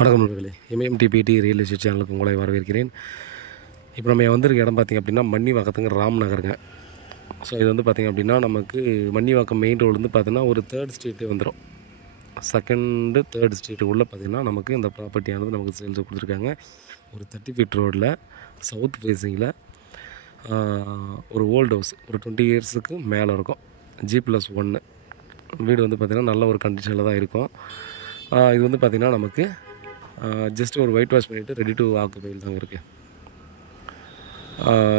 வணக்கம் நண்பர்களே, எம்எம்டிபிடி real estate சேனலுக்கு உங்களை வரவேற்கிறேன். இப்போ நம்ம வந்திருக்க இடம் பார்த்திங்க அப்படின்னா மன்னிவாக்கத்துங்க ராம் நகருங்க. ஸோ இது வந்து பார்த்திங்க அப்படின்னா நமக்கு மன்னிவாக்கம் மெயின் ரோடு பார்த்திங்கன்னா ஒரு தேர்ட் ஸ்ட்ரீட்டே வந்துடும். செகண்டு தேர்ட் ஸ்ட்ரீட்டுக்குள்ளே பார்த்திங்கன்னா நமக்கு இந்த ப்ராப்பர்ட்டியானது நமக்கு சேல்ஸ் கொடுத்துருக்காங்க. ஒரு 30 ஃபீட் ரோடில் சவுத் ஃபேஸிங்கில் ஒரு ஓல்டு ஹவுஸ், ஒரு 20 இயர்ஸுக்கு மேலே இருக்கும். G+1 வீடு வந்து பார்த்திங்கன்னா நல்ல ஒரு கண்டிஷனில் தான் இருக்கும். இது வந்து பார்த்திங்கன்னா நமக்கு ஜஸ்ட் ஒரு ஒயிட் வாஷ் பண்ணிவிட்டு ரெடி டு ஆக்குபைல் தாங்க இருக்குது.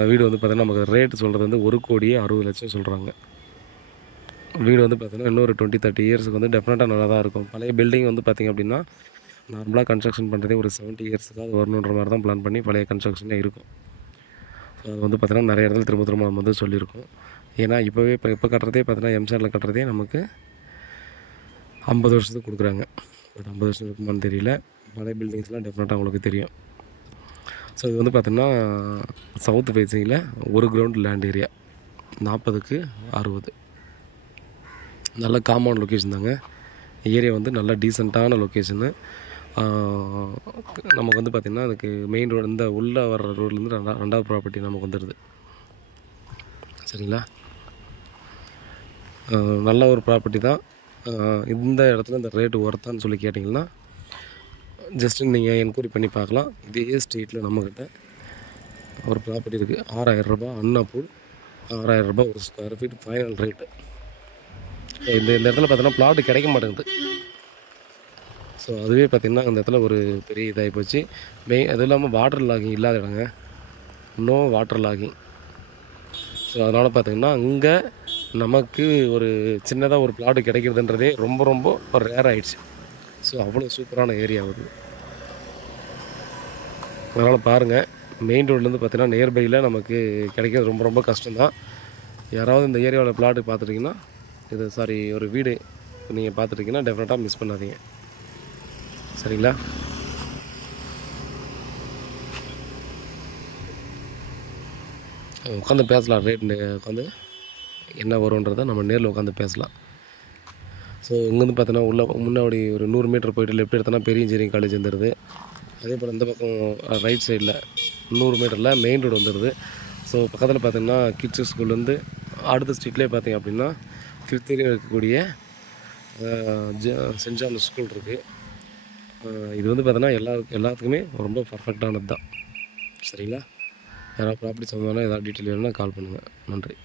வீடு வந்து பார்த்திங்கன்னா நமக்கு ரேட்டு சொல்கிறது வந்து 1,60,00,000 சொல்கிறாங்க. வீடு வந்து பார்த்திங்கன்னா இன்னொரு 20-30 இயர்ஸுக்கு வந்து டெஃபினட்டாக நல்லா தான் இருக்கும். பழைய பில்டிங் வந்து பார்த்திங்க அப்படின்னா நார்மலாக கன்ஸ்ட்ரக்ஷன் பண்ணுறதே ஒரு 70 இயர்ஸுக்காக வரணுன்ற மாதிரி தான் பிளான் பண்ணி பழைய கன்ஸ்ட்ரக்ஷனே இருக்கும். ஸோ அது வந்து பார்த்திங்கன்னா நிறைய இடத்துல திரும்ப நம்ம வந்து சொல்லியிருக்கோம். ஏன்னா இப்போ கட்டுறதே பார்த்திங்கன்னா எம்சாரில் கட்டுறதே நமக்கு 50 வருஷத்துக்கு கொடுக்குறாங்க. பட் 50 வருஷம் இருக்குமான்னு தெரியல. பழைய பில்டிங்ஸ்லாம் டெஃபினட்டாக உங்களுக்கு தெரியும். ஸோ இது வந்து பார்த்திங்கன்னா சவுத் ஃபேஸிங்கில் ஒரு கிரவுண்ட் லேண்ட் ஏரியா 40க்கு 60. நல்ல காம்பவுண்ட் லொக்கேஷன் தாங்க. ஏரியா வந்து நல்ல டீசெண்டான லொக்கேஷனு. நமக்கு வந்து பார்த்திங்கன்னா அதுக்கு மெயின் ரோடு இந்த உள்ளே வர்ற ரோட்லேருந்து ரெண்டாவது ப்ராப்பர்ட்டி நமக்கு வந்துடுது. சரிங்களா, நல்ல ஒரு ப்ராப்பர்ட்டி தான். இந்த இடத்துல இந்த ரேட்டு ஒர்த்தான்னு சொல்லி கேட்டிங்கன்னா ஜஸ்ட்டு நீங்கள் என்கொயரி பண்ணி பார்க்கலாம். இதே ஸ்ட்ரீட்டில் நம்மக்கிட்ட ஒரு ப்ராப்பர்ட்டி இருக்குது. 6,000 ரூபா அன்னப்பூர், 6,000 ரூபா ஒரு ஸ்கொயர் ஃபீட் ஃபைனல் ரேட்டு. இந்த இடத்துல பார்த்தீங்கன்னா பிளாட்டு கிடைக்க மாட்டேங்குது. ஸோ அதுவே பார்த்திங்கன்னா அந்த இடத்துல ஒரு பெரிய இதாகி போச்சு. அதுவும் இல்லாமல் வாட்டர் லாகிங் இல்லாத இடங்க, நோ வாட்டர் லாகிங். ஸோ அதனால் பார்த்திங்கன்னா இங்கே நமக்கு ஒரு சின்னதாக ஒரு பிளாட்டு கிடைக்கிறதுன்றதே ரொம்ப ரொம்ப ஒரு ரேர் ஆகிடுச்சு. ஸோ அவ்வளோ சூப்பரான ஏரியா வருது. அதனால் பாருங்கள், மெயின் ரோட்லேருந்து பார்த்தீங்கன்னா நியர்பையில் நமக்கு கிடைக்கிறது ரொம்ப ரொம்ப கஷ்டம்தான். யாராவது இந்த ஏரியாவில் பிளாட்டு பார்த்துட்டிங்கன்னா ஒரு வீடு நீங்கள் பார்த்துட்டிங்கன்னா டெஃபினட்டாக மிஸ் பண்ணாதீங்க. சரிங்களா, உட்காந்து பேசலாம். ரேட் உட்காந்து என்ன வரும்ன்றதை நம்ம நேரில் உட்காந்து பேசலாம். ஸோ இங்கேருந்து பார்த்தோன்னா முன்னாடி ஒரு 100 மீட்டர் போய்ட்டு லெஃப்ட் எடுத்தோன்னா பெரிய இன்ஜினியரிங் காலேஜ் வந்துடுது. அதே போல் இந்த பக்கம் ரைட் சைடில் 100 மீட்டரில் மெயின் ரோடு வந்துடுது. ஸோ பக்கத்தில் பார்த்திங்கன்னா கிட்ஸ் ஸ்கூல் வந்து அடுத்த ஸ்ட்ரீட்லேயே பார்த்திங்க அப்படின்னா 5th இயர் இருக்கக்கூடிய சென்ட் ஜான் ஸ்கூல் இருக்குது. இது வந்து பார்த்தோன்னா எல்லாத்துக்குமே ரொம்ப பர்ஃபெக்டானது தான். சரிங்களா, யாராவது ப்ராப்பர்ட்டி சம்மந்தமான ஏதாவது டீட்டெயில் வேணும்னா கால் பண்ணுங்கள். நன்றி.